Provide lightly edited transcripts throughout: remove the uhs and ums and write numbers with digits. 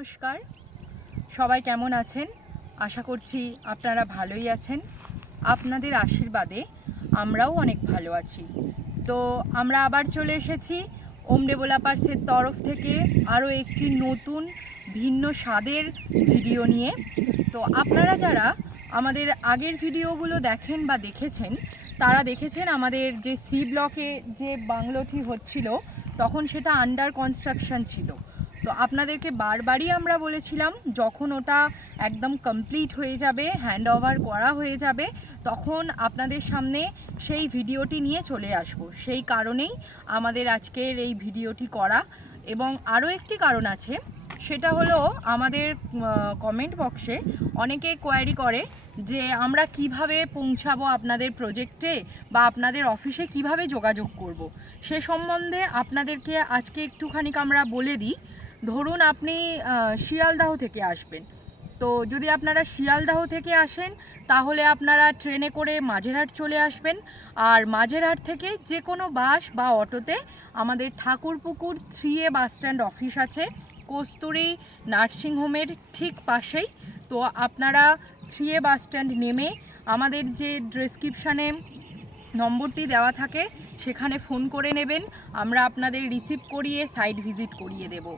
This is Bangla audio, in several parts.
নমস্কার, সবাই কেমন আছেন? আশা করছি আপনারা ভালোই আছেন। আপনাদের আশীর্বাদে আমরাও অনেক ভালো আছি। তো আমরা আবার চলে এসেছি ওম ডেভেলপার্সের তরফ থেকে আরও একটি নতুন ভিন্ন স্বাদের ভিডিও নিয়ে। তো আপনারা যারা আমাদের আগের ভিডিওগুলো দেখেন বা দেখেছেন, তারা দেখেছেন আমাদের যে সি ব্লকে যে বাংলোটি হচ্ছিল তখন সেটা আন্ডার কনস্ট্রাকশন ছিল। তো আপনাদেরকে বারবারই আমরা বলেছিলাম যখন ওটা একদম কমপ্লিট হয়ে যাবে, হ্যান্ড ওভার করা হয়ে যাবে, তখন আপনাদের সামনে সেই ভিডিওটি নিয়ে চলে আসব। সেই কারণেই আমাদের আজকের এই ভিডিওটি করা। এবং আরও একটি কারণ আছে, সেটা হলো আমাদের কমেন্ট বক্সে অনেকে কোয়ারি করে যে আমরা কিভাবে পৌঁছাবো আপনাদের প্রজেক্টে বা আপনাদের অফিসে কিভাবে যোগাযোগ করব। সে সম্বন্ধে আপনাদেরকে আজকে একটুখানি আমরা বলে দিই। ধরুন আপনি শিয়ালদাহ থেকে আসবেন, তো যদি আপনারা শিয়ালদাহ থেকে আসেন তাহলে আপনারা ট্রেনে করে মাঝেরহাট চলে আসবেন। আর মাঝেরহাট থেকে যে কোনো বাস বা অটোতে আমাদের Thakurpukur 3A bus stand office আছে, কস্তুরী নার্সিংহোমের ঠিক পাশেই। তো আপনারা 3A বাস স্ট্যান্ড নেমে আমাদের যে ডেসক্রিপশানে নম্বরটি দেওয়া থাকে সেখানে ফোন করে নেবেন, আমরা আপনাদের রিসিভ করিয়ে সাইট ভিজিট করিয়ে দেব।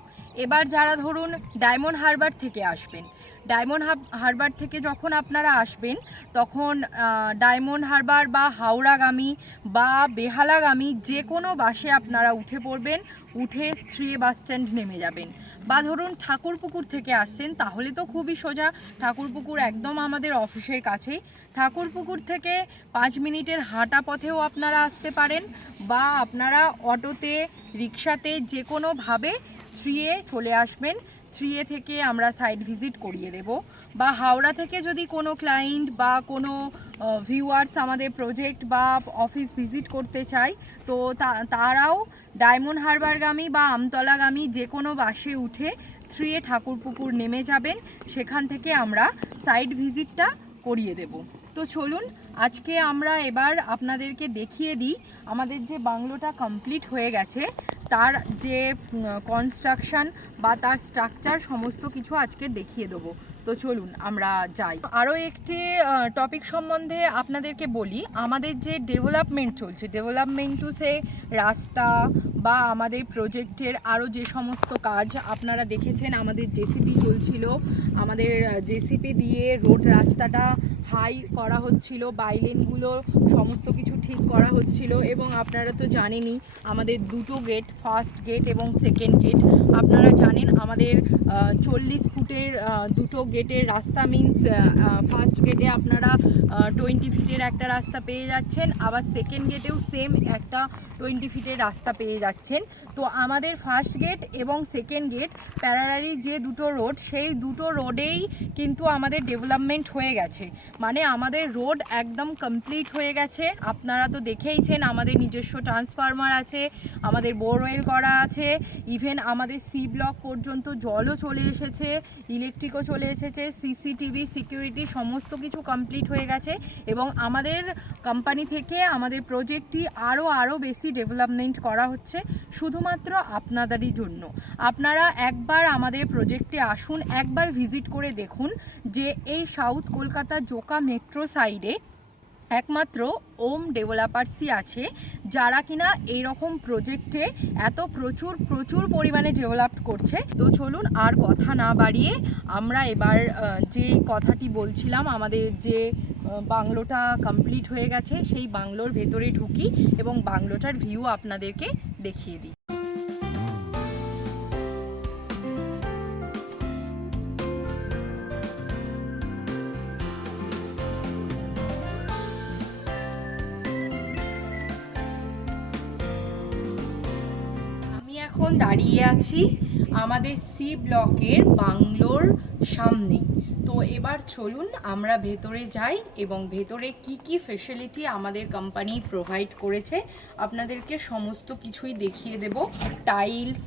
এবার যারা ধরুন ডায়মন্ড হারবার থেকে আসবেন, ডায়মন্ড হারবার থেকে যখন আপনারা আসবেন তখন ডায়মন্ড হারবার বা হাওড়াগামী বা বেহালাগামী যে কোনো বাসে আপনারা উঠে পড়বেন, উঠে 3A বাস স্ট্যান্ড নেমে যাবেন। বা ধরুন ঠাকুরপুকুর থেকে আসছেন তাহলে তো খুবই সোজা, ঠাকুরপুকুর একদম আমাদের অফিসের কাছেই। ঠাকুরপুকুর থেকে 5 মিনিটের হাঁটা পথেও আপনারা আসতে পারেন, বা আপনারা অটোতে, রিক্সাতে যে কোনোভাবে 3A চলে আসবেন। 3A থেকে আমরা সাইট ভিজিট করিয়ে দেব। বা হাওড়া থেকে যদি কোনো ক্লায়েন্ট বা কোনো ভিউয়ার্স আমাদের প্রজেক্ট বা অফিস ভিজিট করতে চায়, তো তারাও ডায়মন্ড হারবারগামী বা আমতলাগামী যে কোনো বাসে উঠে 3A ঠাকুরপুকুর নেমে যাবেন, সেখান থেকে আমরা সাইট ভিজিটটা করিয়ে দেব। তো চলুন আজকে আমরা এবার আপনাদেরকে দেখিয়ে দিই আমাদের যে বাংলোটা কমপ্লিট হয়ে গেছে তার যে কনস্ট্রাকশন বা তার স্ট্রাকচার সমস্ত কিছু আজকে দেখিয়ে দেবো। তো চলুন আমরা যাই। আরও একটি টপিক সম্বন্ধে আপনাদেরকে বলি, আমাদের যে ডেভেলপমেন্ট চলছে, ডেভেলপমেন্ট টু সে রাস্তা বা আমাদের প্রজেক্টের আরও যে সমস্ত কাজ আপনারা দেখেছেন, আমাদের জেসিপি চলছিল, আমাদের জেসিপি দিয়ে রোড রাস্তাটা হাই করা হচ্ছিল, বাইলেনগুলো সমস্ত কিছু ঠিক করা হচ্ছিল। এবং আপনারা তো জানেনই আমাদের দুটো গেট, ফার্স্ট গেট এবং সেকেন্ড গেট। আপনারা জানেন আমাদের 40 ফুটের দুটো গেটের রাস্তা মিন্স ফার্স্ট গেটে আপনারা 20 ফিটের একটা রাস্তা পেয়ে যাচ্ছেন, আবার সেকেন্ড গেটেও সেম একটা 20 ফিটের রাস্তা পেয়ে যাচ্ছেন। তো আমাদের ফার্স্ট গেট এবং সেকেন্ড গেট প্যারালালি যে দুটো রোড, সেই দুটো রোডেই কিন্তু আমাদের ডেভেলপমেন্ট হয়ে গেছে। মানে আমাদের রোড একদম কমপ্লিট হয়ে গেছে। আপনারা তো দেখেইছেন আমাদের নিজস্ব ট্রান্সফরমার আছে, আমাদের বোরওয়েল করা আছে, ইভেন আমাদের সি ব্লক পর্যন্ত জলও চলে এসেছে, ইলেকট্রিকও চলে এসেছে, সিসিটিভি সিকিউরিটি সমস্ত কিছু কমপ্লিট হয়ে গেছে। এবং আমাদের কোম্পানি থেকে আমাদের প্রজেক্টটি আরও বেশি ডেভেলপমেন্ট করা হচ্ছে শুধুমাত্র আপনাদেরই জন্য। আপনারা একবার আমাদের প্রজেক্টে আসুন, একবার ভিজিট করে দেখুন যে এই সাউথ কলকাতা জোকা মেট্রো সাইডে একমাত্র ওম ডেভেলপার্সই আছে যারা কিনা এইরকম প্রজেক্টে এত প্রচুর পরিমাণে ডেভেলপ করছে। তো চলুন আর কথা না বাড়িয়ে আমরা এবার যে কথাটি বলছিলাম, আমাদের যে বাংলোটা কমপ্লিট হয়ে গেছে সেই বাংলোর ভেতরে ঢুকি এবং বাংলোটার ভিউ আপনাদেরকে দেখিয়ে দিই। এখন দাঁড়িয়ে আছি আমাদের সি ব্লকের বাংলোর সামনে। তো এবার চলুন আমরা ভেতরে যাই এবং ভেতরে কি কি ফেসিলিটি আমাদের কোম্পানি প্রোভাইড করেছে আপনাদেরকে সমস্ত কিছুই দেখিয়ে দেব। টাইলস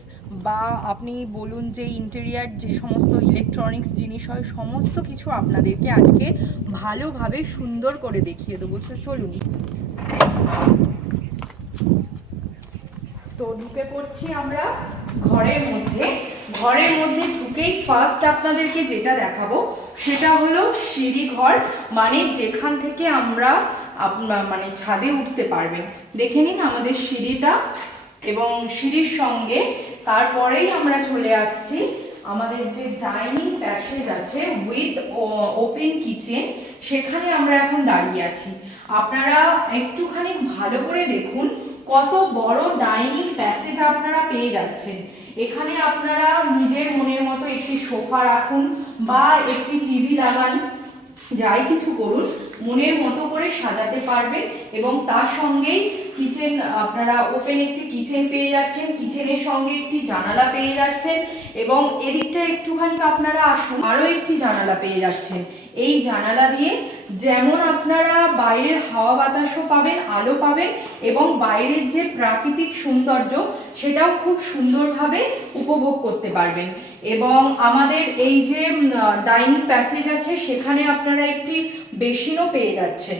বা আপনি বলুন যে ইন্টেরিয়ার যে সমস্ত ইলেকট্রনিক্স জিনিস হয় সমস্ত কিছু আপনাদেরকে আজকে ভালোভাবে সুন্দর করে দেখিয়ে দেবো। তো চলুন। তো ঢুকে পড়ছি আমরা ঘরের মধ্যে। ঘরের মধ্যে ঢুকেই ফার্স্ট আপনাদেরকে যেটা দেখাবো সেটা হলো সিঁড়ি ঘর, মানে যেখান থেকে আমরা মানে ছাদে উঠতে পারবেন। দেখে নিন আমাদের সিঁড়িটা, এবং সিঁড়ির সঙ্গে তারপরেই আমরা চলে আসছি আমাদের যে ডাইনিং প্যাসেজ আছে উইথ ওপেন কিচেন, সেখানে আমরা এখন দাঁড়িয়ে আছি। আপনারা একটুখানি ভালো করে দেখুন কত বড় ডাইনিং প্যাসেজ আপনারা পেয়ে যাচ্ছেন। এখানে আপনারা নিজের মনের মতো একটি সোফা রাখুন বা একটি টিভি লাগান, যাই কিছু করুন মনের মতো করে সাজাতে পারবেন। এবং তার সঙ্গেই কিচেন, আপনারা ওপেন একটি কিচেন পেয়ে যাচ্ছেন, কিচেনের সঙ্গে একটি জানালা পেয়ে যাচ্ছেন, এবং এদিকটা একটুখানি আপনারা আসুন আরও একটি জানালা পেয়ে যাচ্ছেন। এই জানালা দিয়ে যেমন আপনারা বাইরের হাওয়া বাতাসও পাবেন, আলো পাবেন, এবং বাইরের যে প্রাকৃতিক সৌন্দর্য সেটাও খুব সুন্দরভাবে উপভোগ করতে পারবেন। এবং আমাদের এই যে ডাইনিং প্যাসেজ আছে সেখানে আপনারা একটি বেসিনও পেয়ে যাচ্ছেন।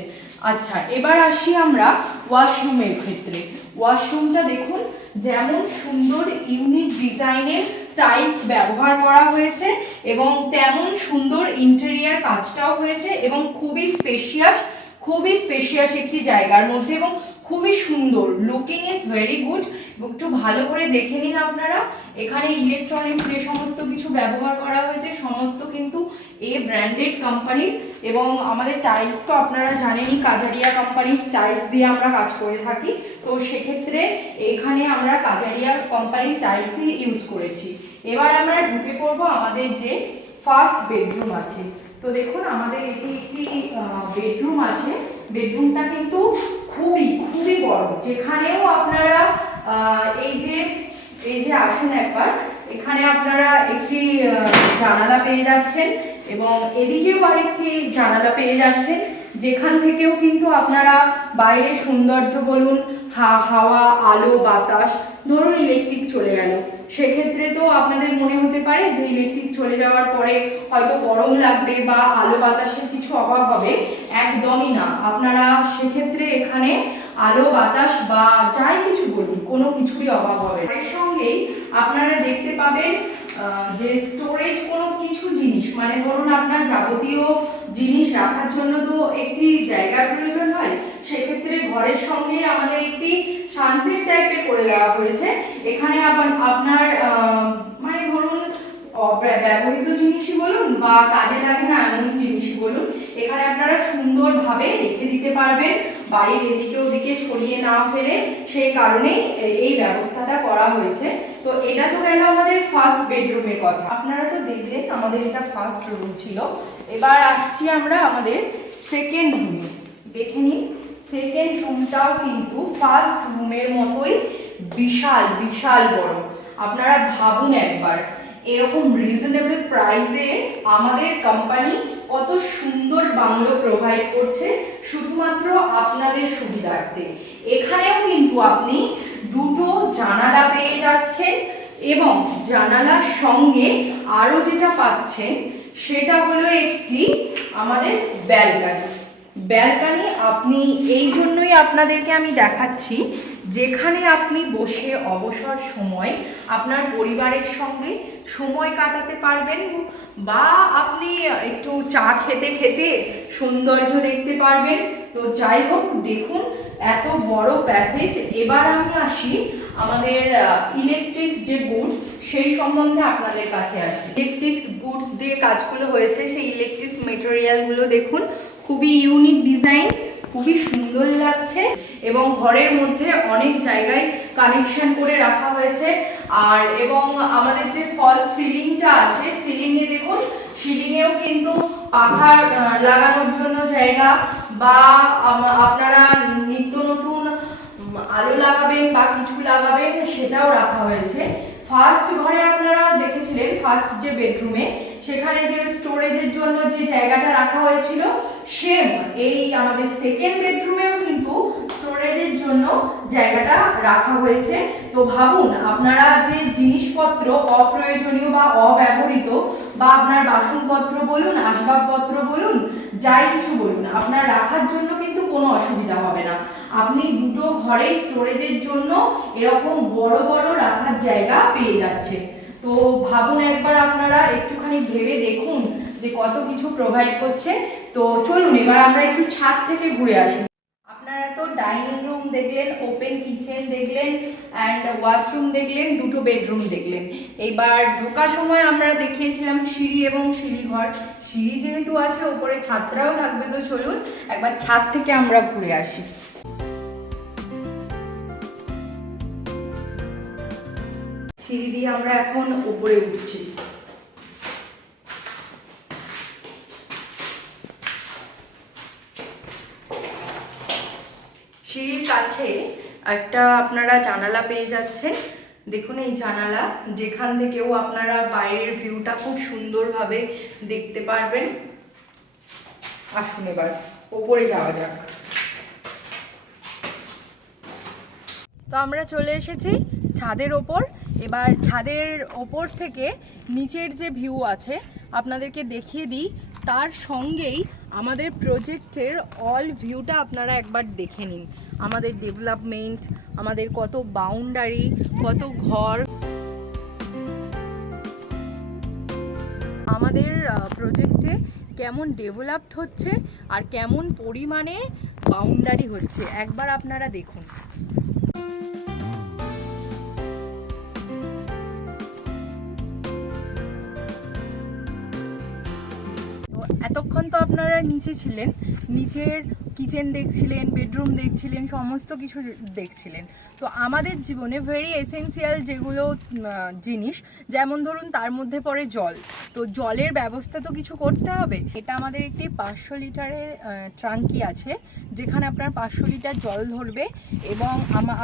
আচ্ছা, এবার আসি আমরা ওয়াশরুমের ক্ষেত্রে। ওয়াশরুমটা দেখুন যেমন সুন্দর ইউনিক ডিজাইনের টাইলস ব্যবহার করা হয়েছে এবং তেমন সুন্দর ইন্টেরিয়ার কাজটাও হয়েছে, এবং খুবই স্পেশিয়াস একটি জায়গার মধ্যে, এবং খুবই সুন্দর, লুকিং ইজ ভেরি গুড। একটু ভালো করে দেখে নিন আপনারা। এখানে ইলেকট্রনিক্স যে সমস্ত কিছু ব্যবহার করা হয়েছে সমস্ত কিন্তু ব্র্যান্ডেড কোম্পানির, এবং আমাদের টাইলস তো আপনারা জানেনই কাজারিয়া কোম্পানির টাইলস দিয়ে আমরা কাজ করে থাকি, তো সেক্ষেত্রে এখানে আমরা কাজারিয়া কোম্পানির টাইলসই ইউজ করেছি। এবার আমরা ঢুকে পড়বো আমাদের যে ফার্স্ট বেডরুম আছে। তো দেখুন আমাদের এটি একটি বেডরুম আছে। বেডরুমটা কিন্তু খুবই বড়, যেখানেও আপনারা এই যে আসুন একবার, এখানে আপনারা একটি জানালা পেয়ে যাচ্ছেন, এবং এদিকেও আরেকটি জানালা পেয়ে যাচ্ছেন, যেখান থেকেও কিন্তু আপনারা বাইরের সৌন্দর্য বলুন, হাওয়া, আলো, বাতাস, ধরুন ইলেকট্রিক চলে গেল, সেক্ষেত্রে তো আপনাদের মনে হতে পারে যে ইলেকট্রিক চলে যাওয়ার পরে হয়তো গরম লাগবে বা আলো বাতাসের কিছু অভাব হবে। একদমই না, আপনারা সেক্ষেত্রে এখানে আলো বাতাস বা যাই কিছু বলি কোনো কিছুরই অভাব হবে। এর সঙ্গেই আপনারা দেখতে পাবেন যে স্টোরেজ কোনো কিছু জিনিস, মানে ধরুন আপনার যাবতীয় জিনিস রাখার জন্য তো একটি জায়গার প্রয়োজন হয়, সেক্ষেত্রে ঘরের সঙ্গে আমাদের একটি সানসেট টাইপের করে দেওয়া হয়েছে। এখানে আপনার মানে ধরুন ব্যবহৃত জিনিসই বলুন বা কাজে লাগে না এমন জিনিসই বলুন, এখানে আপনারা সুন্দরভাবে রেখে দিতে পারবেন, বাড়ির এদিকে ওদিকে ছড়িয়ে না ফেলে, সেই কারণেই এই ব্যবস্থাটা করা হয়েছে। তো এটা তো গেল আমাদের ফার্স্ট বেডরুমের কথা। আপনারা তো দেখলেন আমাদের এটা ফার্স্ট রুম ছিল। এবার আসছি আমরা আমাদের সেকেন্ড রুমে। দেখে নিন সেকেন্ড রুমটাও কিন্তু ফার্স্ট রুমের মতোই বিশাল বড়। আপনারা ভাবুন একবার, এরকম রিজনেবল প্রাইসে আমাদের কোম্পানি কত সুন্দর বাংলো প্রোভাইড করছে শুধুমাত্র আপনাদের সুবিধার্থে। এখানেও কিন্তু আপনি দুটো জানালা পেয়ে যাচ্ছেন, এবং জানালার সঙ্গে আরও যেটা পাচ্ছেন সেটা হলো একটি আমাদের ব্যালকানি। আপনি এই জন্যই আপনাদেরকে আমি দেখাচ্ছি, যেখানে আপনি বসে অবসর সময় আপনার পরিবারের সঙ্গে সময় কাটাতে পারবেন, বা আপনি একটু চা খেতে সৌন্দর্য দেখতে পারবেন। তো যাই হোক, দেখুন এত বড় প্যাসেজ। এবার আমি আসি আমাদের ইলেকট্রিক্স যে গুডস সেই সম্বন্ধে আপনাদের কাছে আসি। ইলেকট্রিক্স গুডস দিয়ে কাজগুলো হয়েছে, সেই ইলেকট্রিক্স মেটেরিয়ালগুলো দেখুন, খুবই ইউনিক ডিজাইন, খুবই সুন্দর লাগছে, এবং ঘরের মধ্যে অনেক জায়গায় কানেকশন করে রাখা হয়েছে। আর এবং আমাদের যে ফল সিলিংটা আছে, সিলিংয়ে দেখুন, সিলিংয়েও কিন্তু পাখা লাগানোর জন্য জায়গা, বা আপনারা নিত্য নতুন আলো লাগাবেন বা কিছু লাগাবেন সেটাও রাখা হয়েছে। ফার্স্ট ঘরে আপনারা দেখেছিলেন ফার্স্ট যে বেডরুমে, সেখানে যে স্টোরেজের জন্য যে জায়গাটা রাখা হয়েছিল, সেম এই আমাদের সেকেন্ড বেডরুমেও কিন্তু স্টোরেজের জন্য জায়গাটা রাখা হয়েছে। তো ভাবুন, আপনারা যে জিনিসপত্র অপ্রয়োজনীয় বা অব্যবহৃত, বা আপনার বাসনপত্র বলুন, আসবাবপত্র বলুন, যাই কিছু বলুন, আপনার রাখার জন্য কিন্তু কোনো অসুবিধা হবে না। আপনি দুটো ঘরে স্টোরেজের জন্য এরকম বড় রাখার জায়গা পেয়ে যাচ্ছে। তো তো ভাবুন একবার, আপনারা একটুখানি ভেবে দেখুন যে কত কিছু প্রোভাইড করছে। তো চলুন এবার আমরা একটু ছাদ থেকে ঘুরে আসি। আপনারা তো ডাইনিং রুম দেখলেন, ওপেন কিচেন দেখলেন, অ্যান্ড ওয়াশরুম দেখলেন, দুটো বেডরুম দেখলেন। এবার ঢোকার সময় আমরা দেখিয়েছিলাম সিঁড়ি এবং সিঁড়িঘর। সিঁড়ি যেহেতু আছে, ওপরে ছাদটাও থাকবে, তো চলুন একবার ছাদ থেকে আমরা ঘুরে আসি। সিঁড়ি দিয়ে আমরা এখন উপরে উঠছি। সিঁড়ির কাছে একটা আপনারা জানালা পেয়ে যাচ্ছেন। দেখুন এই জানালা, যেখান থেকেও আপনারা বাইরের ভিউটা খুব সুন্দরভাবে দেখতে পারবেন। আসুন এবার ওপরে যাওয়া যাক। তো আমরা চলে এসেছি ছাদের ওপর। এবার ছাদের ওপর থেকে নিচের যে ভিউ আছে আপনাদেরকে দেখিয়ে দিই। তার সঙ্গেই আমাদের প্রজেক্টের অল ভিউটা আপনারা একবার দেখে নিন। আমাদের ডেভেলপমেন্ট, আমাদের কত বাউন্ডারি, কত ঘর, আমাদের প্রজেক্টে কেমন ডেভেলপড হচ্ছে আর কেমন পরিমাণে বাউন্ডারি হচ্ছে, একবার আপনারা দেখুন। এতক্ষণ তো আপনারা নিচে ছিলেন, নিচের কিচেন দেখছিলেন, বেডরুম দেখছিলেন, সমস্ত কিছু দেখছিলেন। তো আমাদের জীবনে ভেরি এসেন্সিয়াল যেগুলো জিনিস, যেমন ধরুন তার মধ্যে পড়ে জল। তো জলের ব্যবস্থা তো কিছু করতে হবে। এটা আমাদের একটি 500 লিটারের ট্যাঙ্কি আছে, যেখানে আপনার 500 লিটার জল ধরবে। এবং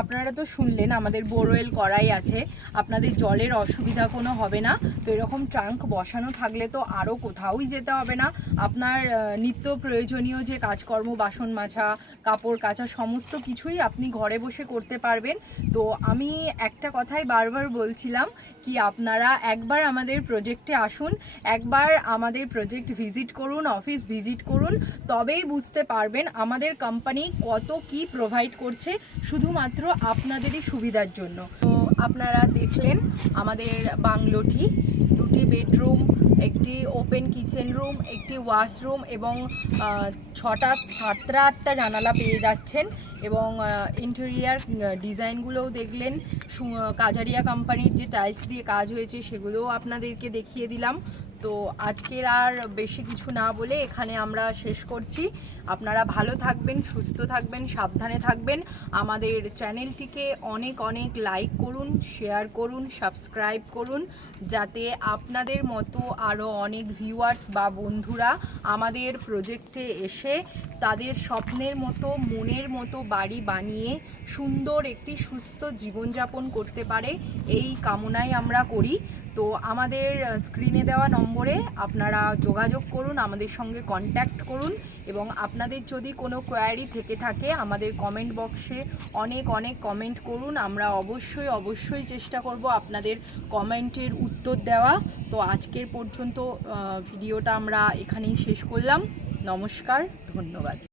আপনারা তো শুনলেন আমাদের বোরওয়েল করাই আছে, আপনাদের জলের অসুবিধা কোনো হবে না। তো এরকম ট্যাঙ্ক বসানো থাকলে তো আরও কোথাওই যেতে হবে না। আপনার নিত্য প্রয়োজনীয় যে কাজকর্ম, বাসন মাজা, কাপড় কাচা, সমস্ত কিছুই আপনি ঘরে বসে করতে পারবেন। তো আমি একটা কথাই বারবার বলছিলাম কি, আপনারা একবার আমাদের প্রজেক্টে আসুন, একবার আমাদের প্রজেক্ট ভিজিট করুন, অফিস ভিজিট করুন, তবেই বুঝতে পারবেন আমাদের কোম্পানি কত কি প্রোভাইড করছে শুধুমাত্র আপনাদেরই সুবিধার জন্য। তো আপনারা দেখলেন আমাদের বাংলোটি, 2টি বেডরুম, একটি ওপেন কিচেন রুম, একটি ওয়াশরুম এবং 8টা জানালা পেয়ে যাচ্ছেন। এবং ইন্টেরিয়ার ডিজাইনগুলোও দেখলেন, কাজারিয়া কোম্পানির যে টাইলস দিয়ে কাজ হয়েছে সেগুলোও আপনাদেরকে দেখিয়ে দিলাম। তো আজকের আর বেশি কিছু না বলে এখানে আমরা শেষ করছি। আপনারা ভালো থাকবেন, সুস্থ থাকবেন, সাবধানে থাকবেন। আমাদের চ্যানেলটিকে অনেক অনেক লাইক করুন, শেয়ার করুন, সাবস্ক্রাইব করুন, যাতে আপনাদের মতো আরও অনেক ভিউয়ার্স বা বন্ধুরা আমাদের প্রজেক্টে এসে তাদের স্বপ্নের মতো, মনের মতো বাড়ি বানিয়ে সুন্দর একটি সুস্থ জীবনযাপন করতে পারে, এই কামনাই আমরা করি। তো আমাদের স্ক্রিনে দেওয়া নম্বরে আপনারা যোগাযোগ করুন, আমাদের সঙ্গে কন্ট্যাক্ট করুন। এবং আপনাদের যদি কোনো কোয়ারি থেকে থাকে আমাদের কমেন্ট বক্সে অনেক অনেক কমেন্ট করুন। আমরা অবশ্যই চেষ্টা করব আপনাদের কমেন্টের উত্তর দেওয়া। তো আজকের পর্যন্ত ভিডিওটা আমরা এখানেই শেষ করলাম। নমস্কার, ধন্যবাদ।